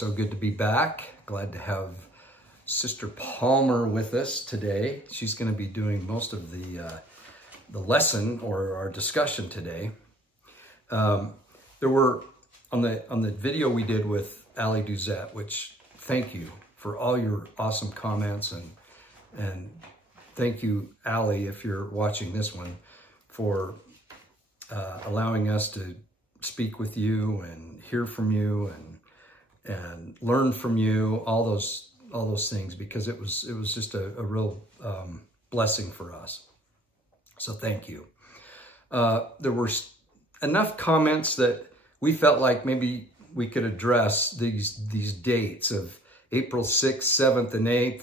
So good to be back. Glad to have Sister Palmer with us today. She's going to be doing most of the lesson or our discussion today. There were on the video we did with Ali Duzette, which thank you for all your awesome comments, and thank you, Ali, if you're watching this one, for allowing us to speak with you and hear from you and learn from you, all those things, because it was just a real blessing for us. So thank you. There were enough comments that we felt like maybe we could address these dates of April 6th, 7th, and 8th,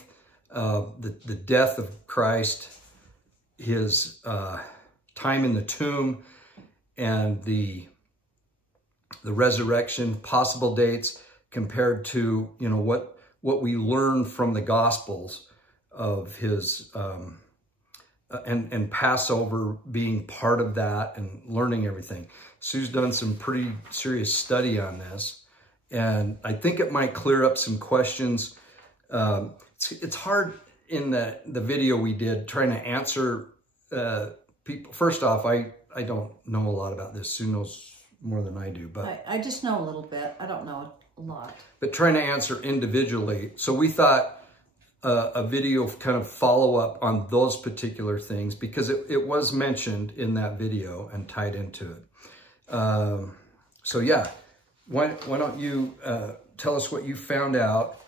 the death of Christ, his time in the tomb, and the resurrection, possible dates compared to, you know, what we learn from the Gospels of his and Passover being part of that and learning everything. Sue's done some pretty serious study on this, and I think it might clear up some questions. It's hard in the video we did trying to answer people. First off, I don't know a lot about this. Sue knows more than I do, but I just know a little bit. I don't know a lot. But trying to answer individually. So we thought a video kind of follow-up on those particular things, because it was mentioned in that video and tied into it. So yeah, why don't you tell us what you found out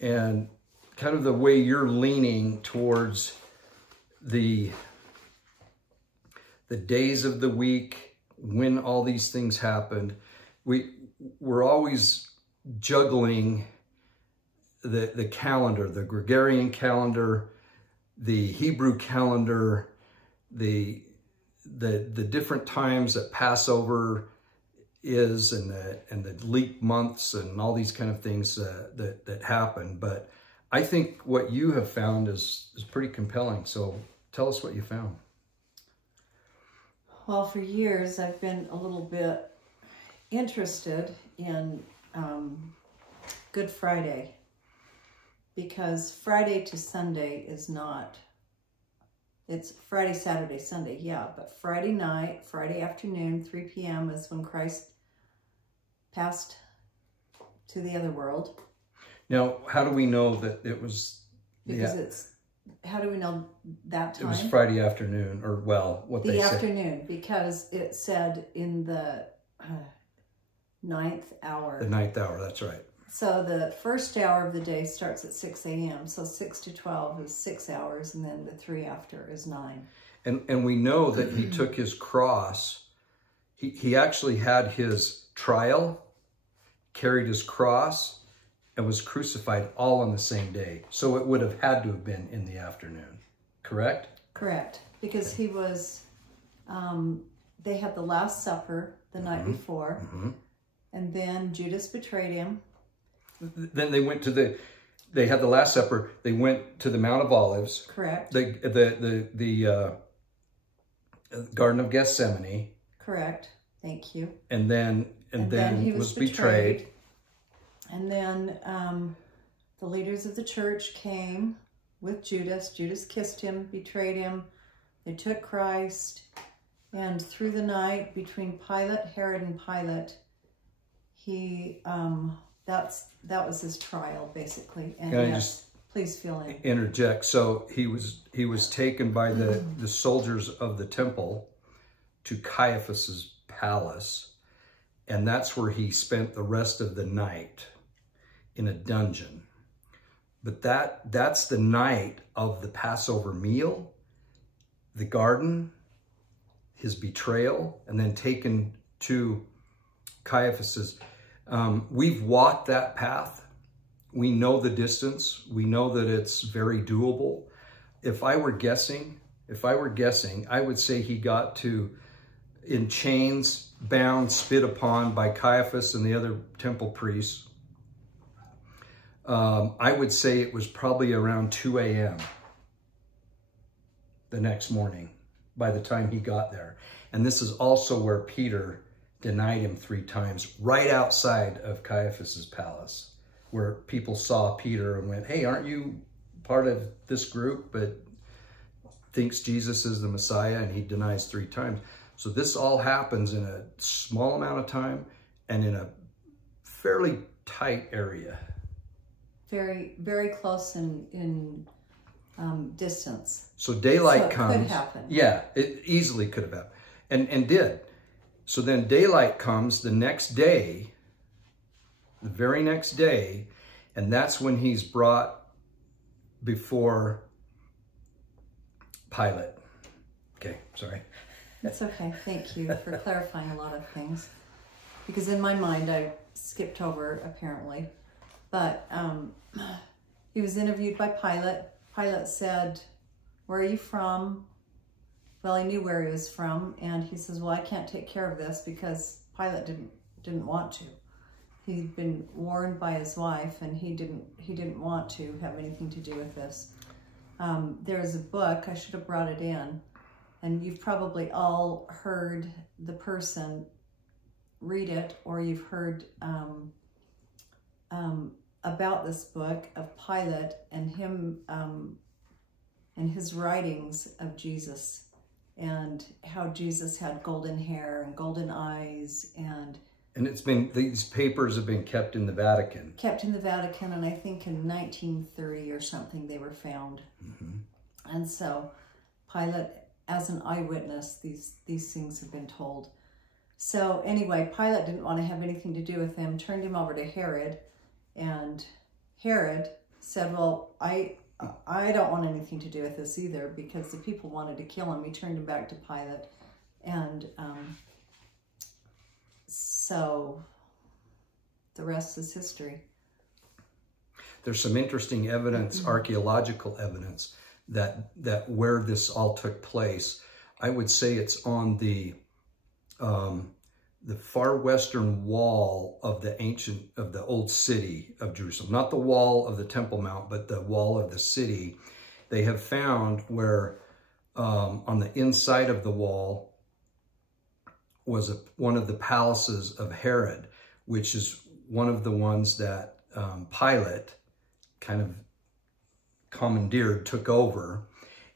and kind of the way you're leaning towards the days of the week, when all these things happened. We're always juggling the calendar, the Gregorian calendar, the Hebrew calendar, the different times that Passover is, and the leap months and all these kind of things that happen. But I think what you have found is pretty compelling. So tell us what you found. Well, for years I've been a little bit interested in Good Friday, because Friday to Sunday is not, it's Friday, Saturday, Sunday, yeah, but Friday night, Friday afternoon, 3 p.m. is when Christ passed to the other world. Now, how do we know that it was? Because how do we know that time? It was Friday afternoon, or well, what they said. The afternoon, because it said in the 9th hour. The 9th hour, that's right. So the first hour of the day starts at 6 a.m. So 6 to 12 is 6 hours, and then the 3 after is 9. And we know that he took his cross. He actually had his trial, carried his cross, and was crucified all on the same day. So it would have had to have been in the afternoon, correct? Correct, because he was, they had the Last Supper the night before, and then Judas betrayed him. Then they went to they had the Last Supper, they went to the Mount of Olives. Correct. The Garden of Gethsemane. Correct, thank you. And then he was betrayed. And then the leaders of the church came with Judas. Judas kissed him, betrayed him. They took Christ. And through the night, between Herod and Pilate, he, that was his trial, basically. And can yes, I just please fill in. Interject. So he was taken by the soldiers of the temple to Caiaphas's palace. And that's where he spent the rest of the night, in a dungeon. But that's the night of the Passover meal, the garden, his betrayal, and then taken to Caiaphas's. We've walked that path. We know the distance. We know that it's very doable. If I were guessing, I would say he got to, in chains, bound, spit upon by Caiaphas and the other temple priests. I would say it was probably around 2 a.m. the next morning by the time he got there. And this is also where Peter denied him 3 times, right outside of Caiaphas's palace. where people saw Peter and went, hey, aren't you part of this group, but thinks Jesus is the Messiah, and he denies 3 times. So this all happens in a small amount of time and in a fairly tight area. Very, very close in distance. So daylight comes. Could happen. Yeah, it easily could have happened, and did. So then daylight comes the next day, the very next day, and that's when he's brought before Pilate. Okay, sorry. It's okay. Thank you for clarifying a lot of things. Because in my mind, I skipped over, apparently. But he was interviewed by Pilate. Pilate said, where are you from? Well, he knew where he was from. And he says, well, I can't take care of this, because Pilate didn't want to. He'd been warned by his wife, and he didn't want to have anything to do with this. There's a book, I should have brought it in, and you've probably all heard the person read it, or you've heard about this book of Pilate and him and his writings of Jesus, and how Jesus had golden hair and golden eyes, and it's been, these papers have been kept in the Vatican. Kept in the Vatican, and I think in 1930 or something they were found. Mm-hmm. And so Pilate, as an eyewitness, these things have been told. So anyway, Pilate didn't want to have anything to do with him, turned him over to Herod, and Herod said, well, I don't want anything to do with this either, because the people wanted to kill him. He turned him back to Pilate, and so the rest is history. There's some interesting evidence, archaeological evidence, that where this all took place. I would say it's on the far western wall of the old city of Jerusalem. Not the wall of the Temple Mount, but the wall of the city. They have found where on the inside of the wall was one of the palaces of Herod, which is one of the ones that Pilate kind of commandeered, took over.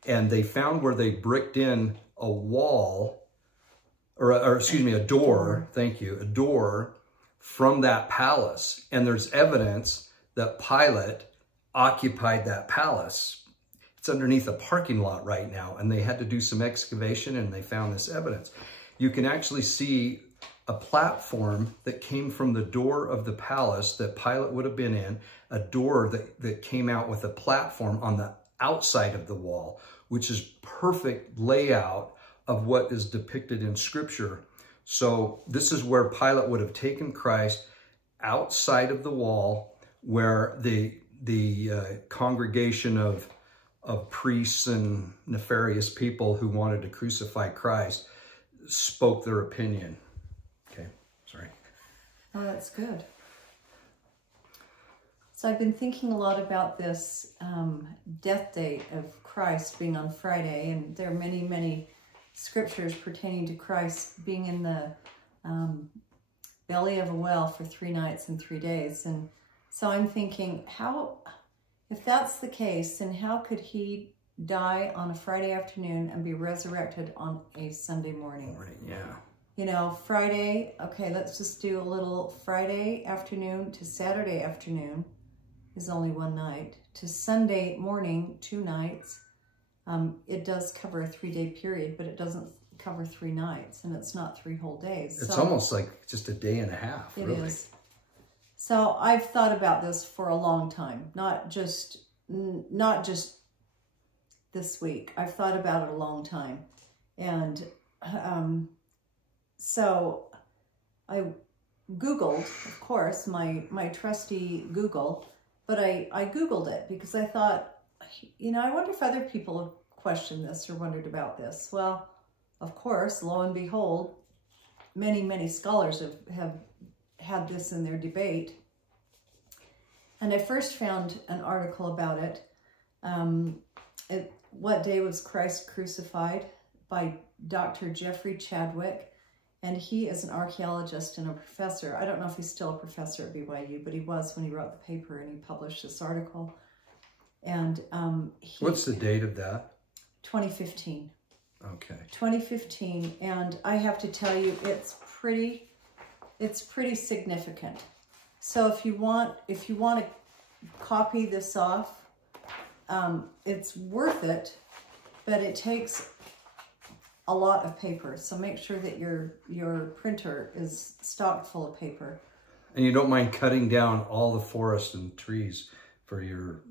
And they found where they bricked in a wall, or excuse me, a door, thank you, a door from that palace. And there's evidence that Pilate occupied that palace. It's underneath a parking lot right now, and they had to do some excavation, and they found this evidence. You can actually see a platform that came from the door of the palace that Pilate would have been in, a door that came out with a platform on the outside of the wall, which is perfect layout of what is depicted in Scripture. So this is where Pilate would have taken Christ, outside of the wall, where the congregation of priests and nefarious people who wanted to crucify Christ spoke their opinion. Okay, sorry. Oh, that's good. So I've been thinking a lot about this death date of Christ being on Friday, and there are many, many scriptures pertaining to Christ being in the belly of a whale for 3 nights and 3 days. And so I'm thinking, if that's the case, then how could he die on a Friday afternoon and be resurrected on a Sunday morning? Right, yeah. You know, Friday, okay, let's just do a little Friday afternoon to Saturday afternoon is only 1 night. To Sunday morning, 2 nights. It does cover a 3-day period, but it doesn't cover 3 nights, and it's not 3 whole days. It's almost like just a day and a half, it really. Is. So I've thought about this for a long time, not just this week. I've thought about it a long time. And so I Googled, of course, my trusty Google, but I Googled it because I thought, you know, I wonder if other people have questioned this or wondered about this. Well, of course, lo and behold, many, many scholars have had this in their debate. And I first found an article about it. What day was Christ crucified, by Dr. Jeffrey Chadwick. And he is an archaeologist and a professor. I don't know if he's still a professor at BYU, but he was when he wrote the paper and he published this article. And what's the date of that? 2015. Okay. 2015, and I have to tell you, it's pretty significant. So if you want to copy this off, it's worth it, but it takes a lot of paper. So make sure that your printer is stocked full of paper. And you don't mind cutting down all the forest and trees for your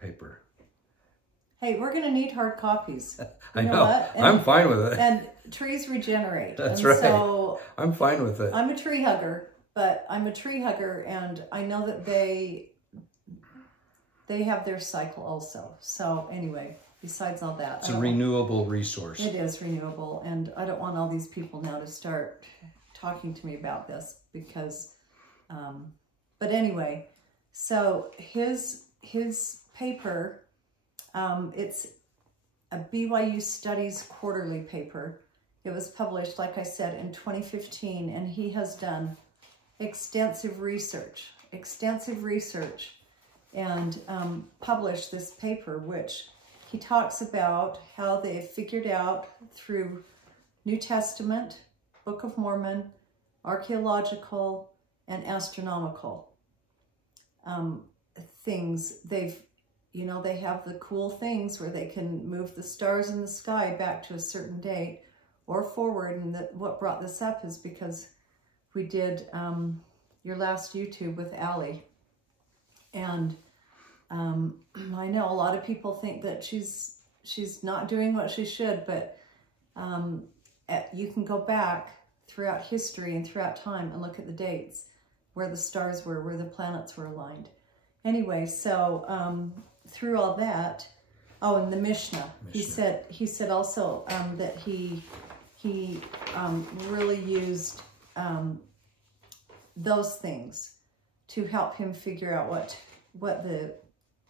paper. Hey, we're going to need hard copies. I know. I'm fine with it. And trees regenerate. That's and right. So I'm fine with it. I'm a tree hugger, and I know that they have their cycle also. So anyway, besides all that, it's a renewable resource. It is renewable, and I don't want all these people now to start talking to me about this because, but anyway, so his paper, it's a BYU Studies quarterly paper. It was published, like I said, in 2015, and he has done extensive research, and published this paper, which he talks about how they figured out through New Testament, Book of Mormon, archaeological, and astronomical things. They have the cool things where they can move the stars in the sky back to a certain date or forward. And what brought this up is because we did your last YouTube with Allie. And I know a lot of people think that she's not doing what she should, but you can go back throughout history and throughout time and look at the dates where the stars were, where the planets were aligned. Anyway, so through all that, and the Mishnah. He said also that he really used those things to help him figure out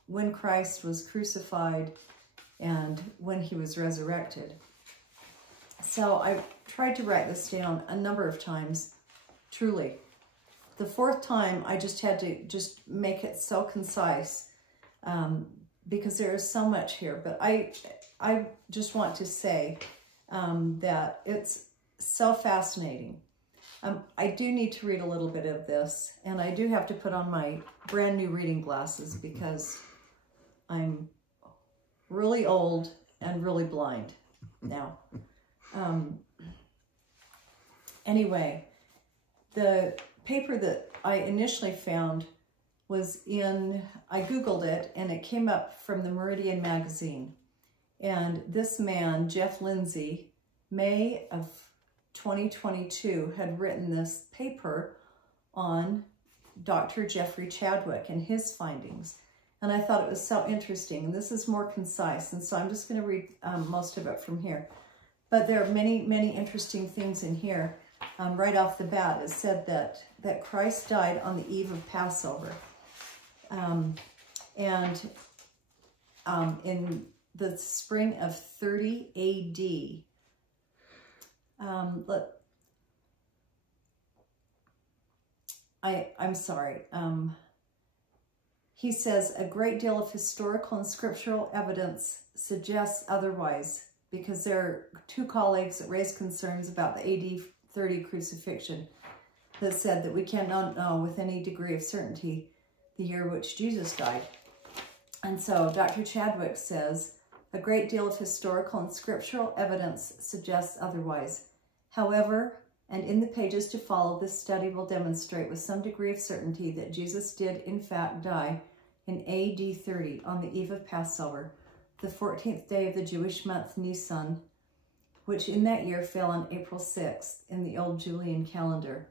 when Christ was crucified and when he was resurrected. So I tried to write this down a number of times, truly. The fourth time, I just had to make it so concise because there is so much here. But I just want to say that it's so fascinating. I do need to read a little bit of this, and I do have to put on my brand new reading glasses because I'm really old and really blind now. Anyway, the paper that I initially found was I Googled it, and it came up from the Meridian magazine. And this man, Jeff Lindsay, May of 2022, had written this paper on Dr. Jeffrey Chadwick and his findings. And I thought it was so interesting. And this is more concise, and so I'm just going to read most of it from here. But there are many, many interesting things in here. Right off the bat, it said that Christ died on the eve of Passover. And in the spring of 30 AD, I'm sorry. He says a great deal of historical and scriptural evidence suggests otherwise, because there are two colleagues that raised concerns about the AD 30 crucifixion that said that we cannot know with any degree of certainty the year which Jesus died. And so Dr. Chadwick says a great deal of historical and scriptural evidence suggests otherwise. However, and in the pages to follow, this study will demonstrate with some degree of certainty that Jesus did in fact die in AD 30 on the eve of Passover, the 14th day of the Jewish month Nisan, which in that year fell on April 6th in the old Julian calendar.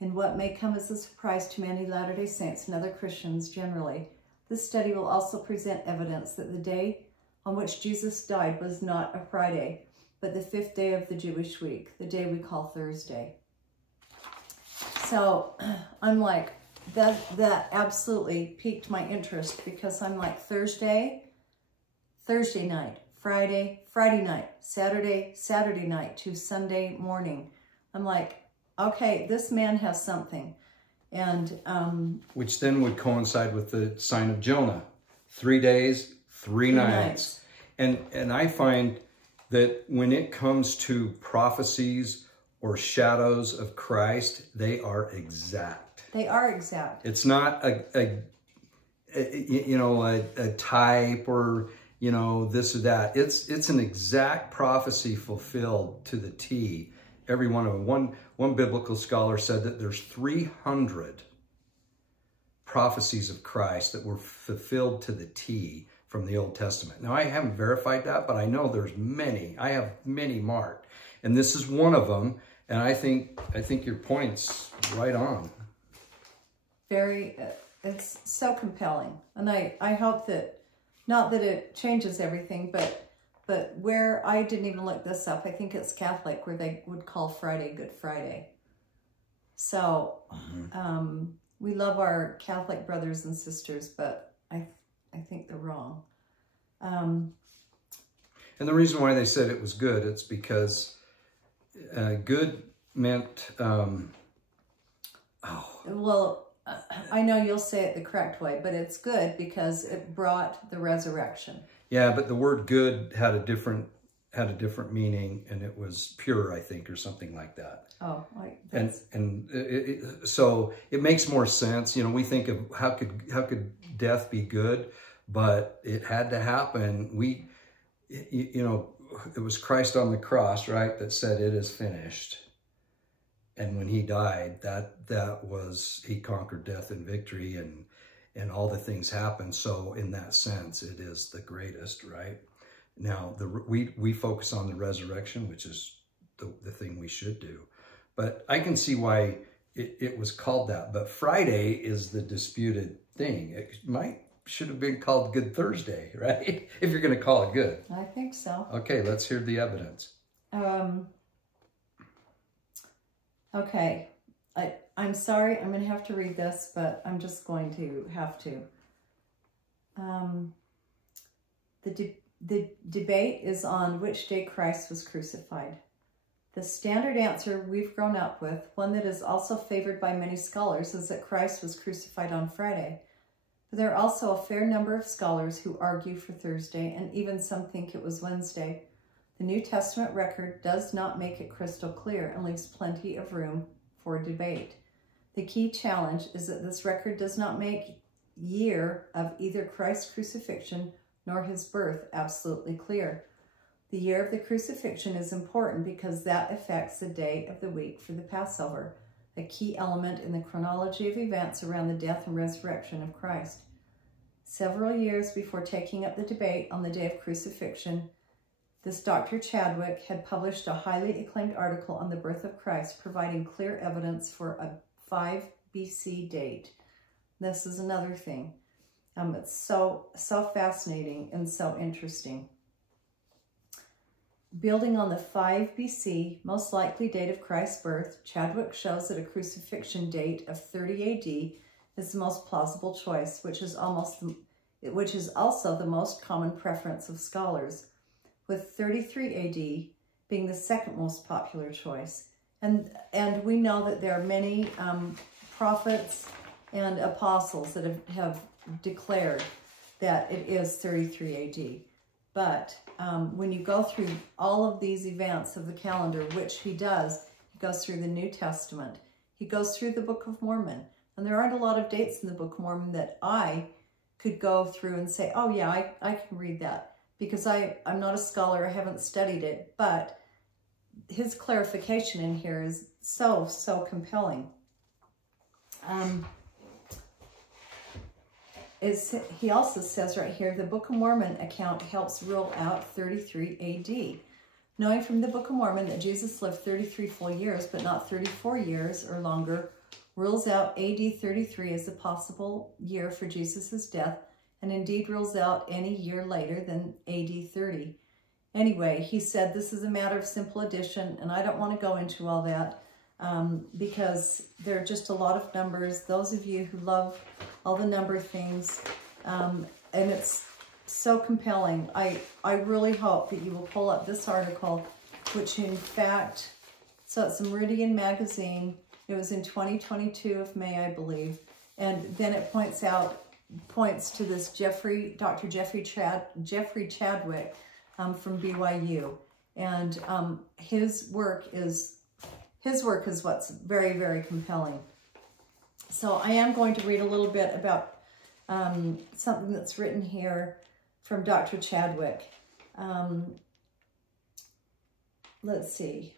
In what may come as a surprise to many Latter-day Saints and other Christians generally, this study will also present evidence that the day on which Jesus died was not a Friday, but the 5th day of the Jewish week, the day we call Thursday. So I'm like, that absolutely piqued my interest, because I'm like, Thursday night, Friday night, Saturday night to Sunday morning. I'm like, okay, this man has something. And which then would coincide with the sign of Jonah. 3 days, 3 nights. And I find that when it comes to prophecies or shadows of Christ, they are exact. They are exact. It's not a type or, this or that. It's an exact prophecy fulfilled to the T. Every one of them. One biblical scholar said that there's 300 prophecies of Christ that were fulfilled to the T from the Old Testament. Now, I haven't verified that, but I know there's many. I have many marked. And this is one of them. And I think your point's right on. Very, it's so compelling. And I hope that, not that it changes everything, but where I didn't even look this up, I think it's Catholic, where they would call Friday Good Friday. So we love our Catholic brothers and sisters, but I think they're wrong. And the reason why they said it was good, it's because good meant, Well, I know you'll say it the correct way, but it's good because it brought the resurrection. Yeah, but the word good had a different meaning, and it was pure, I think, or something like that. Oh, so it makes more sense. We think of how could death be good, but it had to happen. It was Christ on the cross, right, that said it is finished. And when he died, that was, he conquered death and victory, and all the things happened. So in that sense, it is the greatest, right? Now, we focus on the resurrection, which is the thing we should do. But I can see why it was called that. But Friday is the disputed thing. It should have been called Good Thursday, right? If you're going to call it good. I think so. Okay, let's hear the evidence. Okay. I'm sorry, I'm going to have to read this, but I'm just going to have to. The debate is on which day Christ was crucified. The standard answer we've grown up with, one that is also favored by many scholars, is that Christ was crucified on Friday. But there are also a fair number of scholars who argue for Thursday, and even some think it was Wednesday. The New Testament record does not make it crystal clear and leaves plenty of room for debate. The key challenge is that this record does not make year of either Christ's crucifixion nor his birth absolutely clear. The year of the crucifixion is important because that affects the day of the week for the Passover, a key element in the chronology of events around the death and resurrection of Christ. Several years before taking up the debate on the day of crucifixion, this Dr. Chadwick had published a highly acclaimed article on the birth of Christ, providing clear evidence for a 5 BC date. This is another thing. It's so fascinating and so interesting. Building on the 5 BC, most likely date of Christ's birth, Chadwick shows that a crucifixion date of 30 AD is the most plausible choice, which is also the most common preference of scholars, with 33 AD being the second most popular choice. And we know that there are many prophets and apostles that have declared that it is 33 AD. But when you go through all of these events of the calendar, which he does, he goes through the New Testament, he goes through the Book of Mormon, and there aren't a lot of dates in the Book of Mormon that I could go through and say, oh yeah, I can read that, because I'm not a scholar, I haven't studied it, but his clarification in here is so compelling. He also says right here, the Book of Mormon account helps rule out 33 AD. Knowing from the Book of Mormon that Jesus lived 33 full years, but not 34 years or longer, rules out AD 33 as a possible year for Jesus' death, and indeed rules out any year later than AD 30. Anyway, he said this is a matter of simple addition, and I don't want to go into all that because there are just a lot of numbers. Those of you who love all the number things, and it's so compelling. I really hope that you will pull up this article, which in fact, So it's a Meridian magazine. It was in 2022 of May, I believe. And then it points to this Dr. Jeffrey Chadwick from BYU. And his work is what's very, very compelling. So I am going to read a little bit about something that's written here from Dr. Chadwick. Let's see.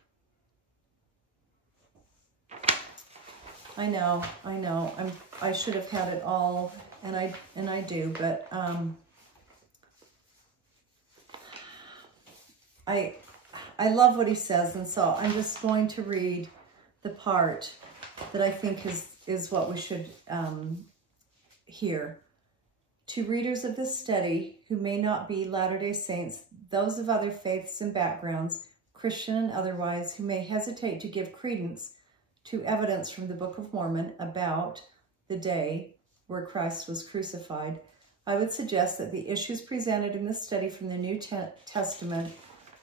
I know. I should have had it all, and I do, but I love what he says, and so I'm just going to read the part that I think is what we should hear. To readers of this study who may not be Latter-day Saints, those of other faiths and backgrounds, Christian and otherwise, who may hesitate to give credence to evidence from the Book of Mormon about the day where Christ was crucified, I would suggest that the issues presented in this study from the New Testament,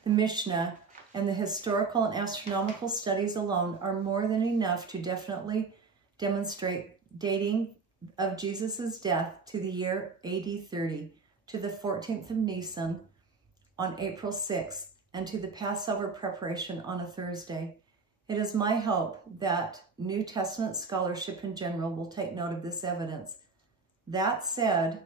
the Mishnah, and the historical and astronomical studies alone are more than enough to definitely demonstrate dating of Jesus' death to the year AD 30, to the 14th of Nisan on April 6th, and to the Passover preparation on a Thursday. It is my hope that New Testament scholarship in general will take note of this evidence. That said,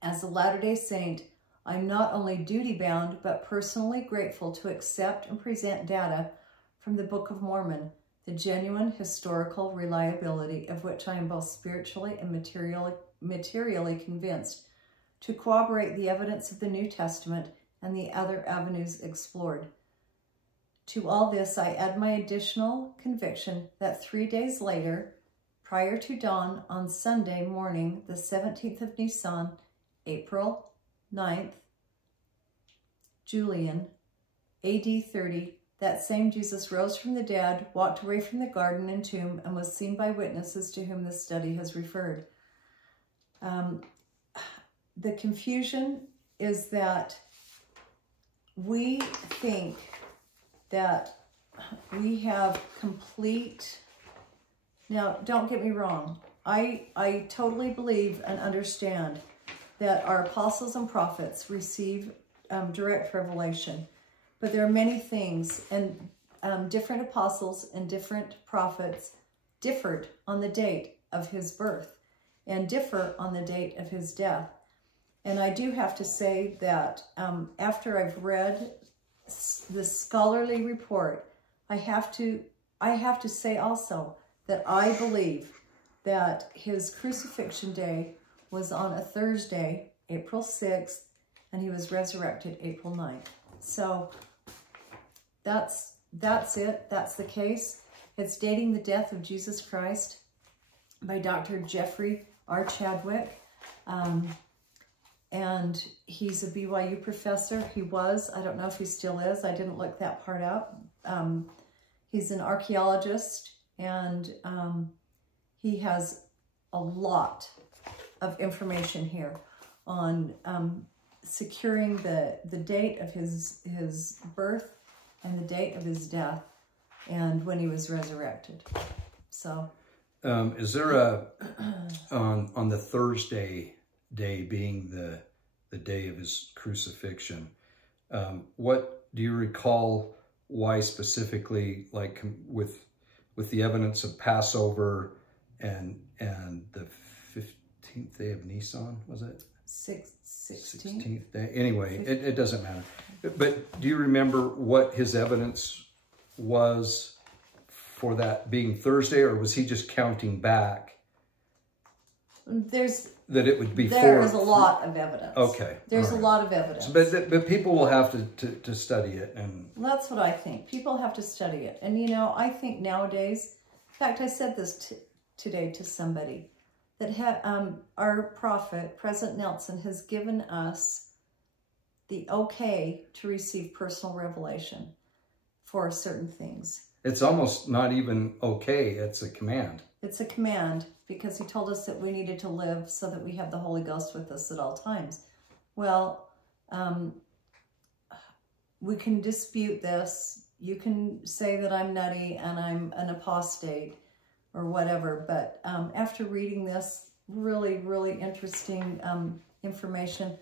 as a Latter-day Saint, I'm not only duty-bound, but personally grateful to accept and present data from the Book of Mormon, the genuine historical reliability of which I am both spiritually and materially convinced, to corroborate the evidence of the New Testament and the other avenues explored. To all this, I add my additional conviction that 3 days later, prior to dawn on Sunday morning, the 17th of Nisan, April 9th, Julian, AD 30, that same Jesus rose from the dead, walked away from the garden and tomb, and was seen by witnesses to whom this study has referred. The confusion is that we think that we have complete... Now, don't get me wrong. I totally believe and understand that our apostles and prophets receive direct revelation. But there are many things, and different apostles and different prophets differed on the date of his birth and differ on the date of his death. And I do have to say that after I've read the scholarly report, I have to say also that I believe that his crucifixion day was on a Thursday, April 6th, and he was resurrected April 9th. So that's it. That's the case. It's dating the death of Jesus Christ by Dr. Jeffrey R. Chadwick. And he's a BYU professor. He was. I don't know if he still is. I didn't look that part up. He's an archaeologist, and he has a lot of information here on securing the date of his birth and the date of his death and when he was resurrected. So is there on the Thursday day being the day of his crucifixion, what do you recall why specifically, like with the evidence of Passover and the 15th day of Nisan, was it? 16th day. Anyway, it doesn't matter. But do you remember what his evidence was for that being Thursday, or was he just counting back? That it would be there is a lot of evidence. Okay. There's a lot of evidence. But people will have to study it. And that's what I think. People have to study it. And, you know, I think nowadays, in fact, I said this today to somebody, that our prophet, President Nelson, has given us the okay to receive personal revelation for certain things. It's almost not even okay. It's a command. It's a command, because he told us that we needed to live so that we have the Holy Ghost with us at all times. Well, we can dispute this you can say that I'm nutty and I'm an apostate or whatever, but after reading this, really, really interesting information.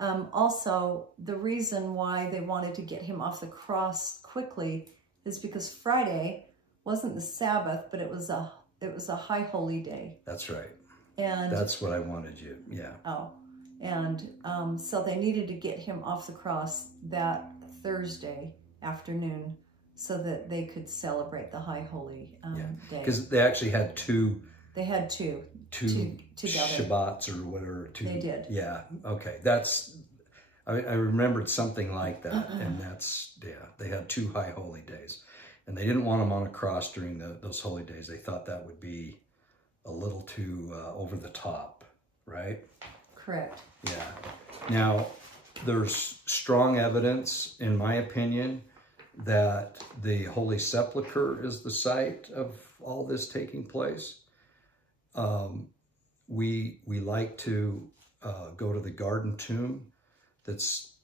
Also, the reason why they wanted to get him off the cross quickly is because Friday wasn't the Sabbath, but it was a high holy day. That's right. And that's what I wanted you. Yeah. Oh, and so they needed to get him off the cross that Thursday afternoon so that they could celebrate the high holy day. Because they actually had two. They had two together. Shabbats or whatever. They did. Yeah. Okay. I remembered something like that, and they had 2 high holy days, and they didn't want him on a cross during those holy days. They thought that would be a little too over the top, right? Correct. Yeah. Now, there's strong evidence, in my opinion, that the Holy Sepulchre is the site of all this taking place. We like to go to the Garden Tomb. That's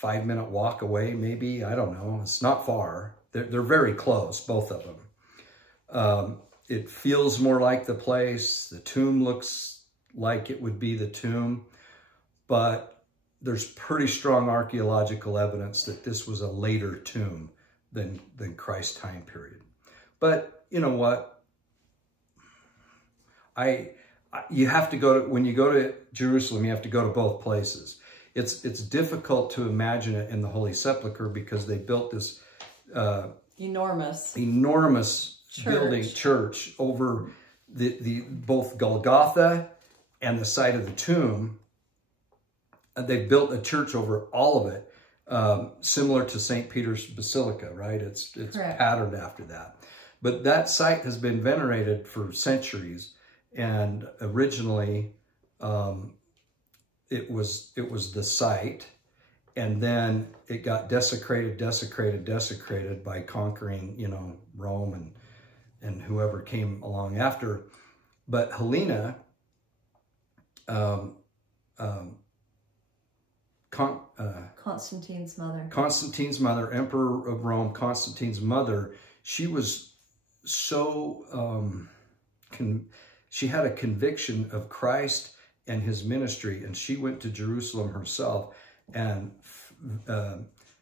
5-minute walk away, maybe. I don't know. It's not far. They're very close, both of them. It feels more like the place. The tomb looks like it would be the tomb, but there's pretty strong archaeological evidence that this was a later tomb than Christ's time period. But you know what? You have to go to, when you go to Jerusalem, you have to go to both places. It's difficult to imagine it in the Holy Sepulchre because they built this enormous church over both Golgotha and the site of the tomb. They built a church over all of it, similar to St. Peter's Basilica, right? It's patterned after that. But that site has been venerated for centuries, and originally it was the site, and then it got desecrated by conquering, Rome and whoever came along after. But Helena, Constantine's mother, Emperor of Rome, Constantine's mother, she was so, she had a conviction of Christ and his ministry, and she went to Jerusalem herself and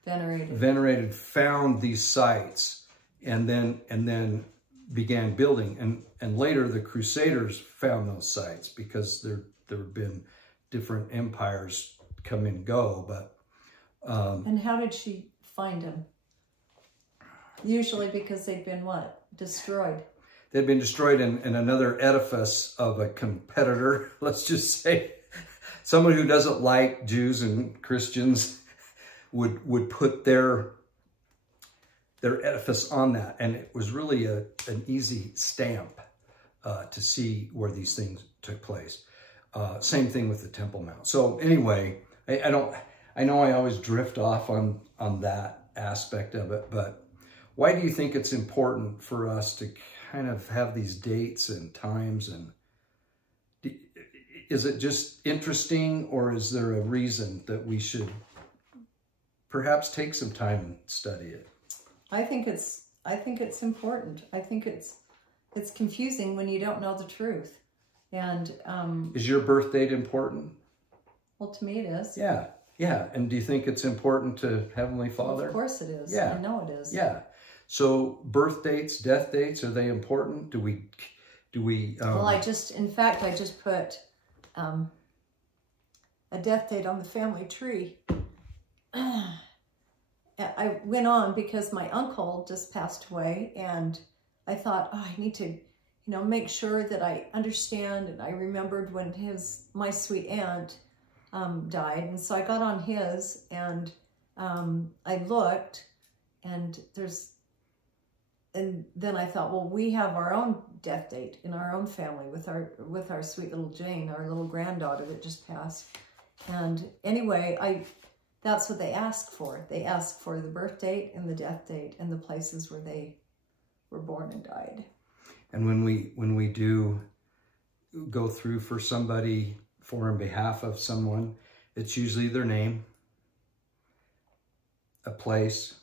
venerated, found these sites, and then began building. And later the Crusaders found those sites because there have been different empires come and go. But and how did she find them? Usually because they'd been what? Destroyed. They'd been destroyed in another edifice of a competitor, let's just say. Someone who doesn't like Jews and Christians would put their edifice on that. And it was really an easy stamp to see where these things took place. Same thing with the Temple Mount. So anyway, I know I always drift off on that aspect of it, but why do you think it's important for us to kind of have these dates and times? And is it just interesting, or is there a reason that we should perhaps take some time and study it? I think it's important. I think it's confusing when you don't know the truth. And is your birth date important? Well, to me it is. Yeah. And do you think it's important to Heavenly Father? Well, of course it is. Yeah. I know it is. Yeah. So birth dates, death dates, are they important? Do we? Well, I just put a death date on the family tree. I went on because my uncle just passed away, and I thought, I need to, make sure that I understand. And I remembered when my sweet aunt died, and so I got on his, and I looked, and then I thought, well, we have our own death date in our own family with our sweet little Jane, our little granddaughter that just passed. And anyway, that's what they asked for. They asked for the birth date and the death date and the places where they were born and died. And when we do go through for somebody, for in behalf of someone, it's usually their name, a place,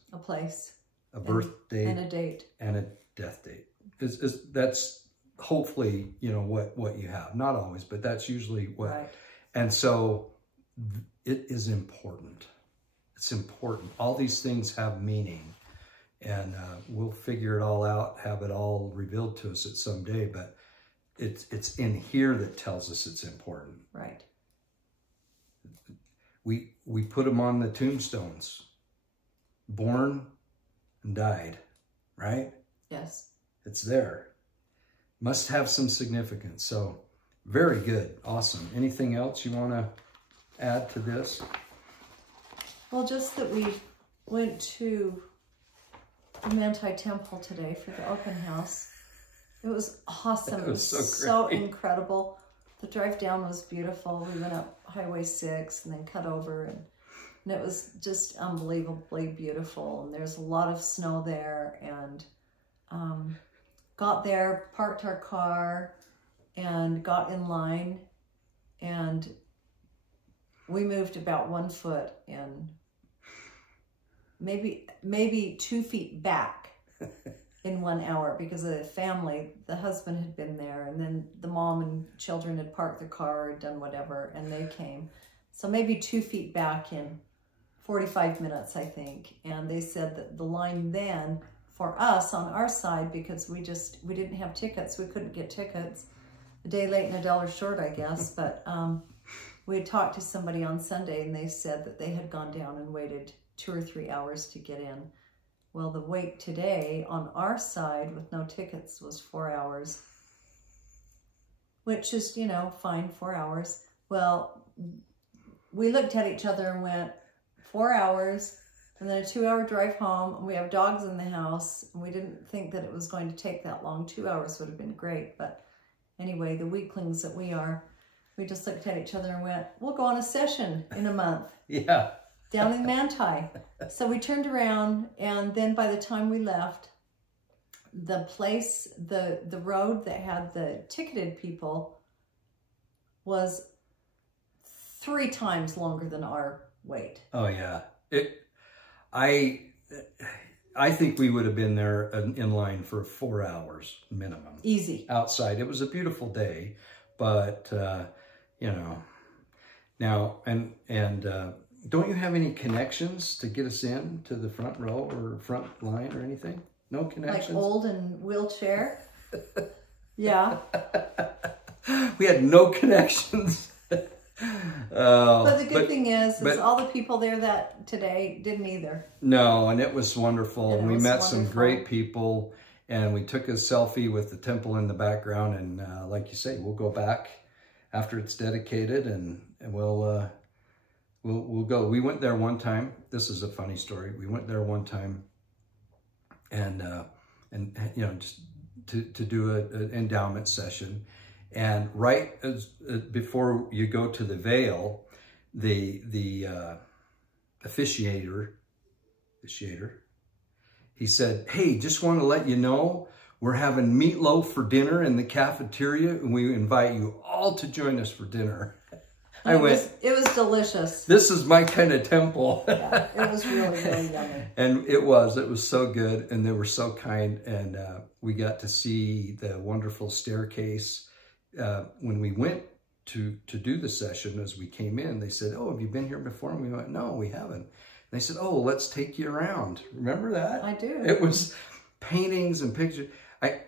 a birth date and a date and a death date. That's hopefully, you know, what you have. Not always, but that's usually what. Right. And so it is important. It's important. All these things have meaning, and we'll figure it all out, have it all revealed to us at some day, but it's in here that tells us it's important. Right. We put them on the tombstones. Born and died, right? Yes. It's there. Must have some significance. So very good. Awesome. Anything else you want to add to this? Well, just that we went to the Manti Temple today for the open house. It was awesome. It was so incredible. The drive down was beautiful. We went up Highway 6 and then cut over, and it was just unbelievably beautiful. And there's a lot of snow there, and got there, parked our car, and got in line, and we moved about 1 foot in maybe 2 feet back in 1 hour, because the family, the husband had been there, and then the mom and children had parked their car and done whatever, and they came. So maybe 2 feet back in 45 minutes, I think. And they said that the line then for us on our side, because we didn't have tickets, we couldn't get tickets, a day late and a dollar short, I guess. But we had talked to somebody on Sunday, and they said that they had gone down and waited 2 or 3 hours to get in. Well, the wait today on our side with no tickets was 4 hours, which is, you know, fine, 4 hours. Well, we looked at each other and went, 4 hours, and then a 2-hour drive home, and we have dogs in the house, and we didn't think that it was going to take that long. 2 hours would have been great, but anyway, the weaklings that we are, we just looked at each other and went, we'll go on a session in a month. Yeah. Down in Manti. So we turned around, and then by the time we left, the place, the road that had the ticketed people was 3 times longer than our wait. Oh yeah. I think we would have been there in line for 4 hours minimum. Easy. Outside. It was a beautiful day, but you know, now and don't you have any connections to get us in to the front row or front line or anything? No connections? Like old and wheelchair? Yeah. We had no connections. But the good thing is all the people there that today didn't either. No, and it was wonderful. And we met some great people, and we took a selfie with the temple in the background. And like you say, we'll go back after it's dedicated, and we'll go. We went there one time. This is a funny story. We went there one time, and you know, just to do an endowment session. And right as before you go to the veil, the officiator, he said, "Hey, just want to let you know we're having meatloaf for dinner in the cafeteria, and we invite you all to join us for dinner." It was delicious. This is my kind of temple. Yeah, it was really, really yummy. And it was so good, and they were so kind, and we got to see the wonderful staircase. When we went to do the session, as we came in, they said, "Oh, have you been here before?" And we went, "No, we haven't." And they said, "Oh, let's take you around." Remember that? I do. It was paintings and pictures. I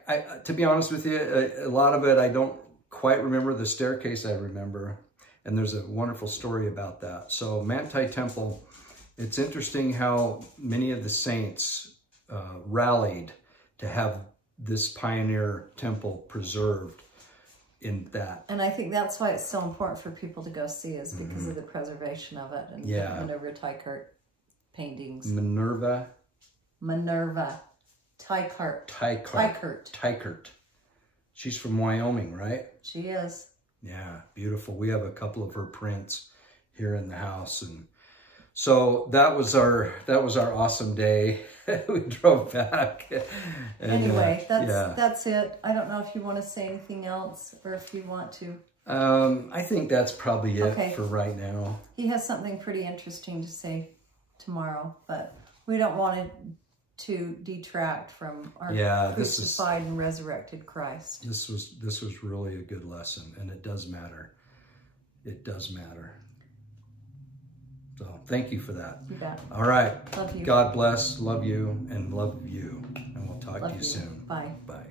to be honest with you, a lot of it I don't quite remember. The staircase I remember, and there's a wonderful story about that. So Manti Temple, it's interesting how many of the saints rallied to have this pioneer temple preserved in that. And I think that's why it's so important for people to go see, is because of the preservation of it. And Minerva Teichert paintings. Minerva Teichert. She's from Wyoming, right? She is. Yeah, beautiful. We have a couple of her prints here in the house, and so that was our awesome day. We drove back. And, anyway, that's it. I don't know if you want to say anything else, or if you want to. I think that's probably it for right now. He has something pretty interesting to say tomorrow, but we don't want to to detract from our this is crucified and resurrected Christ. this was really a good lesson, and it does matter. It does matter. So thank you for that. You bet. All right. Love you. God bless. Love you and love you. And we'll talk Love to you soon. Bye. Bye.